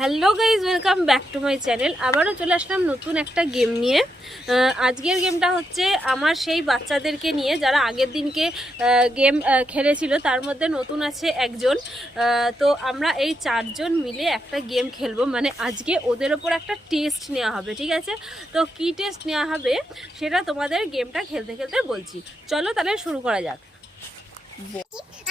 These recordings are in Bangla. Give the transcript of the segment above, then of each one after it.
Hello guys, welcome back to my channel. আবারও চলে আসলাম নতুন একটা গেম নিয়ে। আজকের গেমটা হচ্ছে আমার সেই বাচ্চাদেরকে নিয়ে যারা আগের দিনকে গেম খেলেছিল, তার মধ্যে নতুন আছে একজন। তো আমরা এই চারজন মিলে একটা গেম খেলবো, মানে আজকে ওদের ওপর একটা টেস্ট নেওয়া হবে, ঠিক আছে? তো কী টেস্ট নেওয়া হবে সেটা তোমাদের গেমটা খেলতে খেলতে বলছি। চলো তাহলে শুরু করা যাক।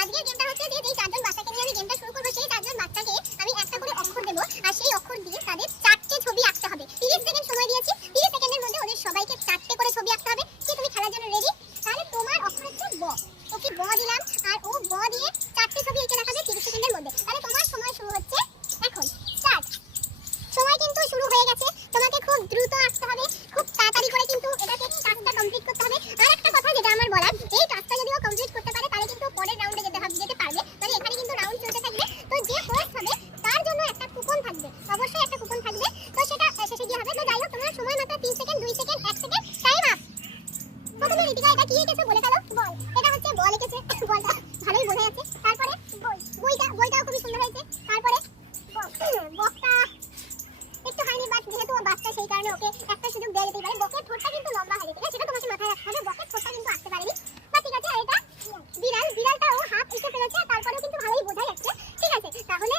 আজকের গেমটা হচ্ছে যে যেই চারজন বাচ্চাকে নিয়ে আমি গেমটা শুরু করব, সেই চারজন বাচ্চাকে আমি একটা করে অক্ষর দেব, আর সেই অক্ষর দিয়ে তাদের চারটে ছবি আঁকতে হবে। 30 সেকেন্ড সময় দিয়েছি। 30 সেকেন্ডের মধ্যে ওদের সবাইকে চারটে করে ছবি আঁকতে হবে। কি তুমি খেলার জন্য রেডি? তাহলে তোমার অক্ষর হচ্ছে ব। ওকে ব দিলাম, আর ও ব দিয়ে চারটে ছবি এঁকে দেখাবে 30 সেকেন্ডের মধ্যে। তাহলে তোমার সময় শুরু হচ্ছে এখন। স্টার্ট। সময় কিন্তু শুরু হয়ে গেছে। তোমাকে খুব দ্রুত আঁকতে হবে, খুব তাড়াতাড়ি করে কিন্তু এটাকে টাস্কটা কমপ্লিট করতে হবে। আর একটা কথা যেটা আমার বলার, এই টাস্কটা যদি ও কমপ্লিট করতে পারে তাহলে কিন্তু পরের রাউন্ডে যেতে পারবে। মানে এখানে কিন্তু রাউন্ড চলতে থাকবে। তো যে ফার্স্ট হবে তার জন্য একটা কুপন থাকবে, অবশ্যই একটা কুপন থাকবে। তো সেটা শেষে গিয়ে হবে। তো যাই হোক, তোমার সময় মাত্র 3 second, 2 second, 1 second, time up. প্রথমে ঋতিকা এটা কি এঁকেছে বলে ফেলো। বল। এটা হচ্ছে বল এঁকেছে। বলটা ভালোই বোঝা যাচ্ছে। তারপরে বইটাও খুবই সুন্দর হয়েছে। তারপরে বকটা একটু হয়নি, বাট যেহেতু ও বাচ্চা সেই কারণে ওকে একটা সুযোগ দেওয়া যেতেই পারে। বকের ঠোঁটটা কিন্তু লম্বা হয়ে গেছে, সেটা তোমাকে মাথায় রাখতে হবে। বকের ঠোঁটটা কিন্তু আঁকতে পারেনি, বা ঠিক আছে। আর এটা বিড়ালটা ও হাফ এঁকে ফেলেছে, তারপরেও কিন্তু ভালোই বোঝা যাচ্ছে, ঠিক আছে। তাহলে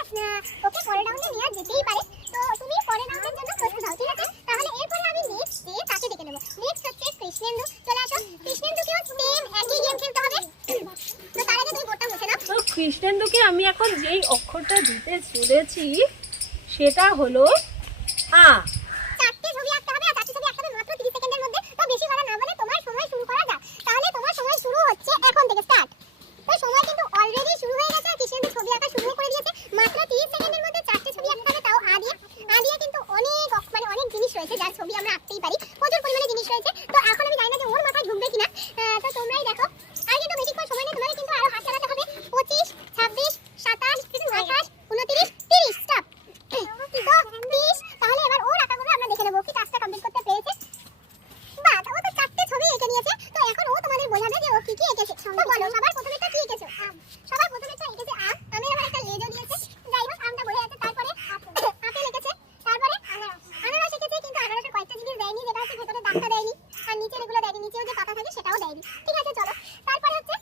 ওকে পরের রাউন্ডে নেওয়া যেতেই পারে। তো তুমি পরের রাউন্ডের জন্য প্রস্তুত হও, ঠিক আছে? তাহলে এরপরে আমি নেক্সট ডে তাকে ডেকে নেব। নেক্সট হচ্ছে কৃষ্ণেন্দু। চলে আসো। কৃষ্ণেন্দুকেও সেম একই গেম খেলতে হবে। তো তার আগে তুমি বোর্ডটা মুছে নাও। তো কৃষ্ণেন্দুকে আমি এখন যেই অক্ষরটা দিতে চলেছি সেটা হলো আ। চারটে ছবি আঁকতে হবে, আর চারটে ছবি আঁকতে হবে মাত্র 30 সেকেন্ডের মধ্যে। তো বেশি কথা না বলে তোমার সময় শুরু করা যাক। তাহলে তোমার সময় শুরু হচ্ছে এখন থেকে। স্টার্ট। তো সময় কিন্তু অলরেডি শুরু হয়ে গেছে, আর কৃষ্ণেন্দু ছবি আঁকা শুরু করে দিয়েছে। মাত্র 30 সেকেন্ডের মধ্যে চারটে ছবি আঁকতে হবে, তাও আ দিয়ে কিন্তু অনেক জিনিস রয়েছে যার ছবি আমরা আঁকতেই পারি। প্রচুর পরিমাণে জিনিস রয়েছে। তো এখন আমি জানি না যে ওর মাথায় ঢুকবে কিনা। তো তোমরাই দেখো। আর কিন্তু বেশিক্ষণ সময় নেই, তোমাদের কিন্তু আরো হাত চালাতে হবে। 25, 26, 27, 28, 29, 30। স্টপ। তো 30। তাহলে এবার ওর আঁকাগুলো আমরা দেখে নেব কি টাস্কটা কমপ্লিট করতে পেরেছে। বাহ, ও তো চারটে ছবি এঁকে নিয়েছে। তো এখন ও তোমাদের বোঝাবে যে ও কি কি এঁকেছে। তো বলো, সবার প্রথমেটা কি এঁকেছো? আম। সবার প্রথমেটা এঁকেছে আম। আমের আবার একটা লেজও দিয়েছে। যাই হোক, আমটা বোঝা যাচ্ছে। তারপরে আপেল এঁকেছে। তারপরে আনারস এঁকেছে, কিন্তু আনারসের কয়েকটা জিনিস দেয়নি, যেটা হচ্ছে ভেতরে দাগটা দেয়নি, আর নিচের এগুলো দেয়নি, নিচেও যে পাতা থাকে সেটাও দেয়নি, ঠিক আছে। চলো, তারপরে হচ্ছে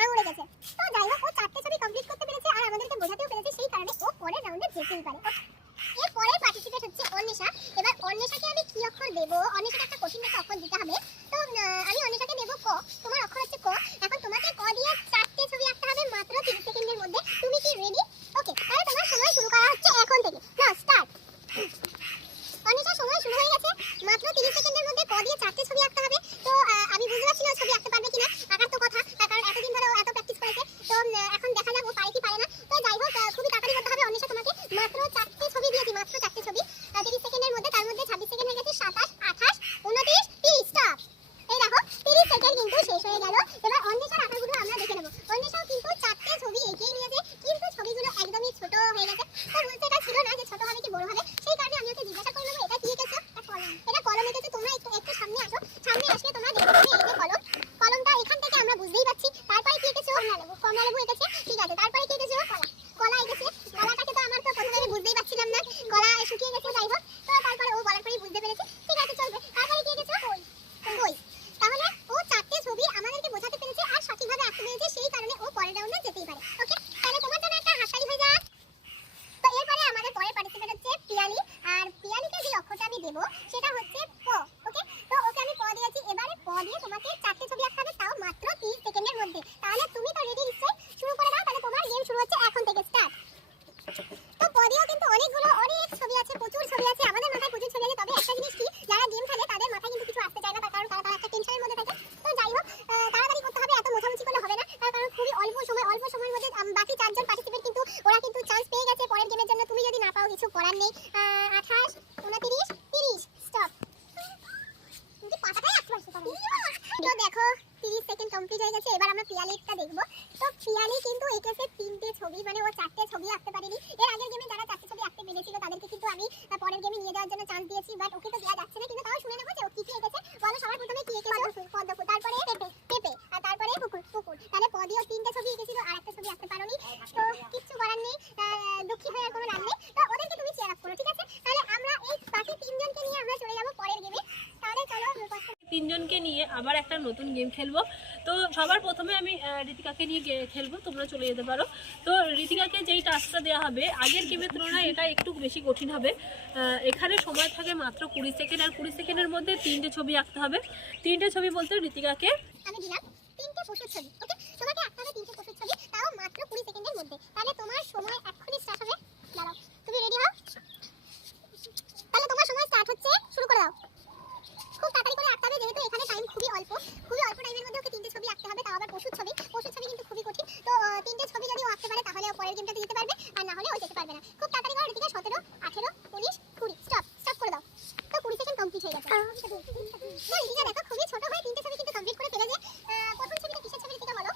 আঙুর এঁকেছে। তো যাই হোক, ও চারটে ছবি কমপ্লিট করতে পেরেছে, আর আমাদেরকে বোঝাতেও পেরেছে, সেই কারণে ও পরের রাউন্ডে যেতেই পারে। এরপরে পার্টিসিপেট হচ্ছে অন্বেষা। এবার অন্বেষাকে আমি কি অক্ষর দেব? অন্বেষাকে একটা কঠিন একটা অক্ষর দিতে হবে। তো আমি অন্বেষাকে দেব ক। তোমার অক্ষর হচ্ছে ক। এখন তোমাকে ক দিয়ে চারটে ছবি আঁকতে হবে মাত্র 30 সেকেন্ডের মধ্যে। তুমি কি রেডি? ওকে, তাহলে তোমার সময় শুরু করা হচ্ছে এখন থেকে। নাও স্টার্ট। অন্বেষার সময় শুরু হয়ে গেছে। মাত্র 30 সেকেন্ডের মধ্যে ক দিয়ে চারটে ছবি আঁকতে হবে। তো আমি বুঝতে পারছি না ছবি আঁকতে পারবে কিনা। আঁকার তো কথা, কারণ এতদিন ধরে ও এত প্র্যাকটিস করেছে। তো এখন দেখা যাক ও পারে কি পারে না। তো যাই হোক, খুবই তাড়াতাড়ি করতে হবে। অন্বেষা, তোমাকে মাত্র চারটে ছবি দিয়েছি, মাত্র চারটে ছবি 30 সেকেন্ডের মধ্যে। তার মধ্যে 26 সেকেন্ড হয়ে গেছে, 27, 28, 29, 30। স্টপ। এই দেখো, 30 সেকেন্ড কিন্তু শেষ হয়ে গেল। এবার অন্বেষার আঁকাগুলো আমরা দেখে নেব। অন্বেষাও কিন্তু চারটে ছবি এঁকেই নিয়েছে, কিন্তু ছবিগুলো একদমই ছোট হয়ে গেছে। তো বলতে এটা ছিল না যে ছোট হবে কি বড় হবে, সেই কারণে আমি ওকে জিজ্ঞাসা করে নেবো এটা কি এঁকেছো। এটা কলম এঁকেছে। তোমরা একটু সামনে আসো। সামনে আসলে তোমরা দেখতে পাবে এই যে কলম। কলমটা এখান থেকে আমরা বুঝতেই পারছি। তারপরে কি এঁকেছো? কমলা লেবু এঁকেছে, ঠিক আছে। তারপরে কি এঁকেছো? কলা এঁকেছে। কলাটাকে তো আমরা তো প্রথমে বুঝতেই পারছিলাম না, কলা শুকিয়ে গেছে। যাই হোক, তো তারপরে ও বলার পরেই বুঝতে পেরেছে, ঠিক আছে, চলবে। তারপরে কি এঁকেছো? কই। তাহলে ও চারটে ছবি আমাদেরকে বোঝাতে পেরেছে, আর সঠিকভাবে আঁকতে পেরেছে, সেই কারণে ও পরের রাউন্ডে যেতেই পারে। ওকে, তাহলে তোমার জন্য একটা হাততালি হয়ে যাক। তো এরপরে আমাদের পরের পার্টিসিপেট হচ্ছে পিয়ালি। আর পিয়ালিকে যে অক্ষরটা আমি দেব সেটা হচ্ছে প। ওকে, তো ওকে আমি প দিয়েছি। এবারে প দিয়ে তোমাকে চারটে ছবি আঁকতে হবে, তাও মাত্র 30 সেকেন্ডের মধ্যে। তাহলে তুমি তো রেডি নিশ্চয়ই? শুরু করে দাও। তাহলে তোমার গেম শুরু হচ্ছে এখন থেকে। স্টার্ট। তো প দিয়েও কিন্তু অনেক ছবি আছে, প্রচুর ছবি আছে। আমাদের মাথায় প্রচুর ছবি আছে, তবে একটা জিনিস কি, যারা গেম খেলে তাদের মাথায় কিন্তু কিছু আসতে চায় না, তার কারণ তারা একটা টেনশনের মধ্যে থাকে। তো যাই হোক, তাড়াতাড়ি করতে হবে, এত মোছামুছি করলে হবে না, তার কারণ খুবই অল্প সময়ের মধ্যে বাকি চারজন পার্টিসিপেট কিন্তু ওরা কিন্তু চান্স পেয়ে গেছে পরের গেমের জন্য। তুমি যদি না পাও, কিছু করার নেই। 28, 29, 30। স্টপ। তুমি পাতাটাই আঁকতে পারছো। তো দেখো, 30 সেকেন্ড কমপ্লিট হয়ে গেছে। এবার আমরা পিয়ালিটা দেখব। তো পিয়ালি কিন্তু এঁকেছে তিনটে ছবি, মানে ও চারটে ছবি আঁকতে পারেনি। এর আগের গেমে যারা চারটে ছবি আঁকতে পেরেছিল তাদেরকে কিন্তু আমি পরের গেমে নিয়ে যাওয়ার জন্য চান্স দিয়েছি, বাট ওকে তো দেওয়া যাচ্ছে না। কিন্তু তাও শুনে নেবো যে ও কি কি এঁকেছে। বলো, সবার প্রথমে কি এঁকেছো? পদ্মফুল। তারপরে পেঁপে, আর তারপরে পুকুর। তাহলে পদিও তিনটে ছবি এঁকেছিল, আর একটা ছবি আঁকতে পারোনি। তো কিচ্ছু করার নেই, দুঃখী হয়ে আর কোনো লাভ নেই। তো ওদেরকে তুমি নিয়ে আবার একটা নতুন গেম খেলবো। তো সবার প্রথমে আমি ঋতিকাকে নিয়ে খেলবো, তোমরা চলে যেতে পারো। তো ঋতিকাকে যেই টাস্কটা দেওয়া হবে আগের গেমের তুলনায় এটা একটু বেশি কঠিন হবে। এখানে সময় থাকে মাত্র 20 সেকেন্ড, আর 20 সেকেন্ডের মধ্যে 3টে ছবি আঁকতে হবে। 3টে ছবি বলতে ঋতিকাকে আমি দিলাম 3টে পশুর ছবি। ওকে, তোমাকে আঁকতে হবে 3টে পশুর ছবি, তাও মাত্র 20 সেকেন্ডের মধ্যে। তাহলে তোমার সময় এখনই স্টার্ট হবে। দাঁড়াও, তুমি রেডি হও? তাহলে তোমার সময় স্টার্ট হচ্ছে, শুরু করে দাও। খুব তাড়াতাড়ি করে আঁকতে হবে, যেহেতু এখানে টাইম খুবই অল্প টাইমের মধ্যে ওকে 3টে ছবি আঁকতে হবে, তাও আবার পশুর ছবি কিন্তু খুবই কঠিন। তো 3টে ছবি যদি ও আঁকতে পারে তাহলে ও পরের গেমটাতে যেতে পারবে, আর না হলে ও যেতে পারবে না। খুব তাড়াতাড়ি করে ঋতিকা। 17, 18, 19, 20, স্টপ করে দাও। তো 20 সেকেন্ড কমপ্লিট হয়ে গেছে। না ঋতিকা দেখো, খুবই ছোট হয়ে 3টে ছবি কিন্তু কমপ্লিট করে ফেলেছে। প্রথম ছবিটা কিসের ছবি ঋতিকা বলো?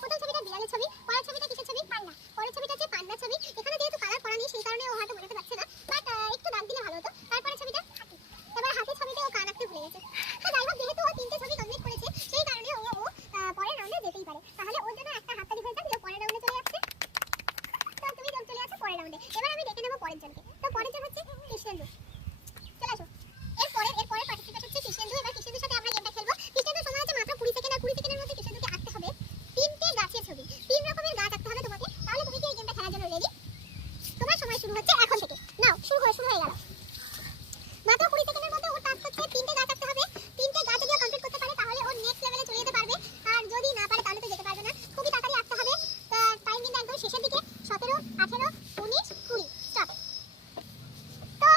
প্রথম ছবিটা বিড়ালের ছবি, পরের ছবিটা কিসের ছবি? পান্ডা। পরের ছবিটা হচ্ছে পান্ডার ছবি। এখানে যেহেতু কালার করা নেই সেই কারণে ও হয়তো বোঝাতে পারছে না, বাট একটু দাগ দিলে ভালো হতো। তারপরে ছবিটা হাতি। এবার হাতির ছবিতে ও কান আঁকতে ভুলে গেছে। তো যাই হোক, যেহেতু ও 3টে ছবি কমপ্লিট করেছে সেই কারণে ও পরের রাউন্ডে যেতেই পারে। তাহলে ওর জন্য একটা হাততালি হয়ে যাবে যে পরের রাউন্ডে চলে যাচ্ছে। তো তুমি চলে আসো পরের রাউন্ডে। এবার আমি ডেকে নেব পরের জনকে। তো পরের জন হচ্ছে কৃষ্ণেন্দু। চলে আসো। এরপরে পার্টিসিপেট হচ্ছে কৃষ্ণেন্দু। এবার কৃষ্ণেন্দুর সাথে আমরা গেমটা খেলবো। কৃষ্ণেন্দুর সময় আছে মাত্র 20 সেকেন্ড, আর 20 সেকেন্ডের মধ্যে কৃষ্ণেন্দুকে আঁকতে হবে 3টে গাছের ছবি। 3 রকমের গাছ আঁকতে হবে তোমাকে। তাহলে তুমি কি এই গেমটা খেলার জন্য রেডি? তোমার সময় শুরু হচ্ছে এখন থেকে। নাও, শুরু হয়ে গেল। মাত্র 20 সেকেন্ডের মধ্যে ওর টাস্ক হচ্ছে 3টে গাছ আঁকতে হবে। 3টে গাছ যদি কমপ্লিট করতে পারে তাহলে ও নেক্সট লেভেলে চলে যেতে পারবে, আর যদি না পারে তাহলে তো যেতে পারবে না। খুবই তাড়াতাড়ি আঁকতে হবে। টাইম কিন্তু একদম শেষের দিকে। 17, 18, 19, 20, স্টপ। তো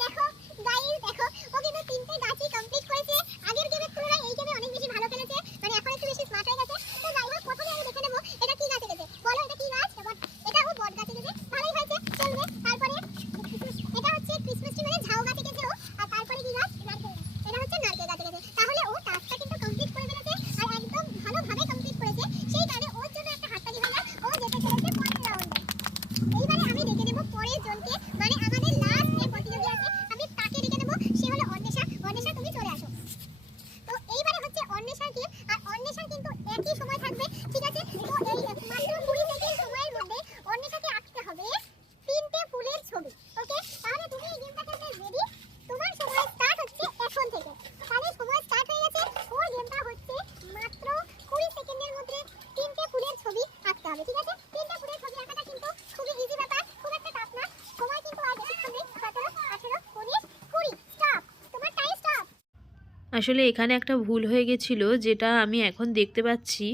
দেখো গাইস, দেখো ও কিন্তু 3টে গাছই কমপ্লিট করেছে। আগের গেমের তুলনায় এই গেমে অনেক বেশি ভালো খেলেছে, মানে এখন একটু বেশি স্মার্ট হয়ে গেছে। তো যাই হোক, প্রথমে আমি দেখে নেব এটা কি গাছ এঁকেছে। বলো এটা কি গাছ? এটা ও বট গাছ এঁকেছে, ভালোই হয়েছে, চলবে। তারপরে এটা হচ্ছে ক্রিসমাস ট্রি, মানে ঝাউ গাছ এঁকেছে ও। আর তারপরে কি গাছ? নারকেল গাছ। এটা হচ্ছে নারকেল গাছ এঁকেছে। তাহলে ও টাস্কটা কিন্তু কমপ্লিট করে ফেলেছে, আর একদম ভালোভাবে কমপ্লিট করেছে। সেই কারণে ওর জন্য একটা হাততালি হয়ে যাক। ও যেতে চলেছে পরের রাউন্ডে। এইবারে আমি ডেকে নেব পরের জনকে, মানে আমাদের লাস্ট যে প্রতিযোগী আছে আমি তাকে ডেকে নেব। সে হলো অন্বেষা। অন্বেষা, তুমি চলে আসো। তো এইবারে হচ্ছে অন্বেষার গেম, আর অন্বেষার কিন্তু একই সময় থাকবে, ঠিক আছে? তো এই মাত্র 20 সেকেন্ড সময়ের মধ্যে অন্বেষাকে আঁকতে হবে 3টে ফুলের ছবি। ওকে, তাহলে তুমি এই গেমটা খেলতে রেডি? তোমার সময় স্টার্ট হচ্ছে এখন থেকে। তাহলে সময় স্টার্ট হয়ে গেছে। ওর গেমটা হচ্ছে মাত্র 20 সেকেন্ডের মধ্যে 3টে ফুলের ছবি আঁকতে হবে, ঠিক আছে? 3টে ফুলের ছবি আঁকাটা কিন্তু খুবই ইজি ব্যাপার, খুব একটা টাফ না। সময় কিন্তু আর বেশিক্ষণ নেই। 17, 18, 19, 20, স্টপ। তোমার টাইম স্টপ। আসলে এখানে একটা ভুল হয়ে গেছিলো, যেটা আমি এখন দেখতে পাচ্ছি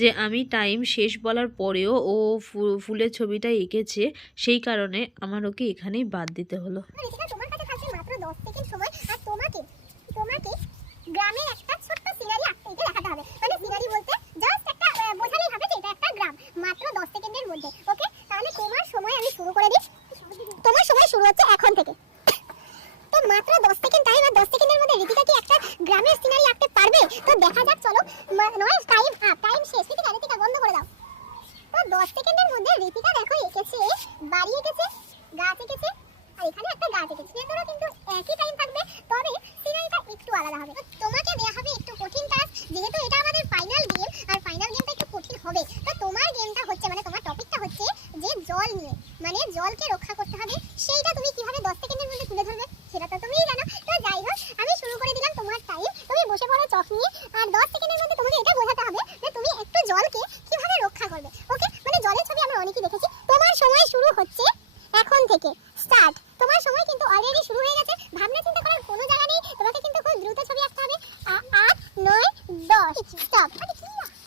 যে আমি টাইম শেষ বলার পরেও ও ফুলের ছবিটা এঁকেছে, সেই কারণে আমার ওকে এখানেই বাদ দিতে হলো। ঋতিকা, তোমার কাছে থাকছে মাত্র 10 সেকেন্ড সময়, আর তোমাকে গ্রামের একটা ছোট্ট সিনারি আঁকতে দেখাতে হবে। মানে সিনারি বলতে জাস্ট একটা বোঝালেই হবে যে এটা একটা গ্রাম, মাত্র 10 সেকেন্ডের মধ্যে। ওকে, তাহলে তোমার সময় আমি শুরু করে দিই। তোমার সময় শুরু হচ্ছে এখন থেকে। তো মাত্র 10 সেকেন্ড টাইম, আর 10 সেকেন্ডের মধ্যে ঋতিকা কি একটা গ্রামের সিনারি আঁকতে পারবে? তো দেখা যাক, চলো। নয়, টাইম শেষ। ঋতিকা বন্ধ করে দাও। তো 10 সেকেন্ডের মধ্যে ঋতিকা দেখো এঁকেছে বাড়ি, এঁকেছে গাছ, এঁকেছে, আর এখানে একটা গাছ এঁকেছে। এগুলো কিন্তু একই টাইম থাকবে, তবে সিনারিটা একটু আলাদা হবে। তো তোমাকে দেয়া হবে একটু কঠিন টাস্ক, যেহেতু এটা আমাদের ফাইনাল গেম, আর ফাইনাল গেমটা একটু কঠিন হবে। তো তোমার গেমটা হচ্ছে, মানে তোমার টপিকটা হচ্ছে যে জল নিয়ে, মানে জলকে রক্ষা করতে হবে। সেইটা তুমি কিভাবে 10 সেকেন্ডের মধ্যে তুলে ধরবে সেটা তো তুমিই জানো। তো যাই হোক, আমি শুরু করে দিলাম তোমার টাইম। তুমি বসে পড়ো চক নিয়ে, আর 10 সেকেন্ডের মধ্যে তোমাকে এটা বোঝাতে হবে যে তুমি একটু জলকে কিভাবে রক্ষা করবে। ওকে, মানে জলের ছবি আমরা অনেকেই দেখেছি। তোমার সময় শুরু হচ্ছে এখন থেকে, স্টার্ট। তোমার সময় কিন্তু অলরেডি শুরু হয়ে গেছে। ভাবনা চিন্তা করার কোনো জায়গা নেই, তোমাকে কিন্তু খুব দ্রুত ছবি আঁকতে হবে। 8, 9, 10, স্টপ।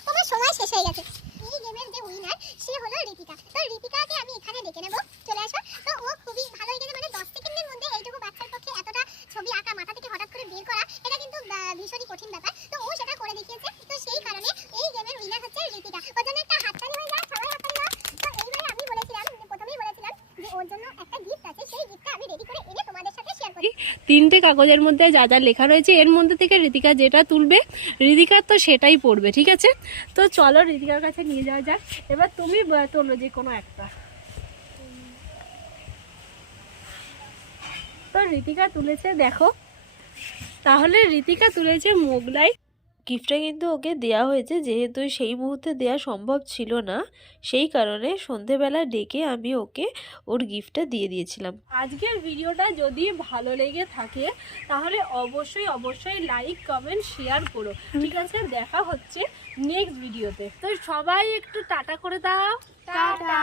তোমার সময় শেষ হয়ে গেছে। এই গেমের যে উইনার সে হলো ঋতিকা। তো ঋতিকাকে আমি এখানে ডেকে নেব, চলে আসো। তো ও খুবই ভালো এঁকেছে, মানে 10 সেকেন্ডের মধ্যে এইটুকু বাচ্চার পক্ষে এতটা ছবি আঁকা, মাথা থেকে হঠাৎ করে বের করা, এটা কিন্তু ভীষণই কঠিন ব্যাপার। তো ও সেটা করে দেখিয়েছে। তো সেই কারণে এই গেমের উইনার হচ্ছে ঋতিকা। ওর জন্য একটা হাততালি হয়ে যায়, সবাই হাততালি দাও। তো এইবারে আমি প্রথমেই বলেছিলাম যে ওর জন্য একটা গিফট আছে, সেই গিফটটা আমি রেডি করে এনে তোমাদের সাথে শেয়ার করি। 3টে কাগজের মধ্যে যা যা লেখা রয়েছে এর মধ্যে থেকে ঋতিকা যেটা তুলবে, ঋতিকার তো সেটাই পড়বে, ঠিক আছে? তো চলো ঋতিকার কাছে নিয়ে যাওয়া যাক। এবার তুমি তোলো যে কোনো একটা। তো ঋতিকা তুলেছে, দেখো, তাহলে ঋতিকা তুলেছে মোগলাই। গিফটটা কিন্তু ওকে দেয়া হয়েছে, যেহেতু সেই মুহূর্তে দেয়া সম্ভব ছিল না, সেই কারণে সন্ধেবেলা ডেকে আমি ওকে ওর গিফটটা দিয়ে দিয়েছিলাম। আজকের ভিডিওটা যদি ভালো লেগে থাকে তাহলে অবশ্যই অবশ্যই লাইক কমেন্ট শেয়ার করো, ঠিক আছে? দেখা হচ্ছে নেক্সট ভিডিওতে। তো সবাই একটু টাটা করে দাও। টাটা।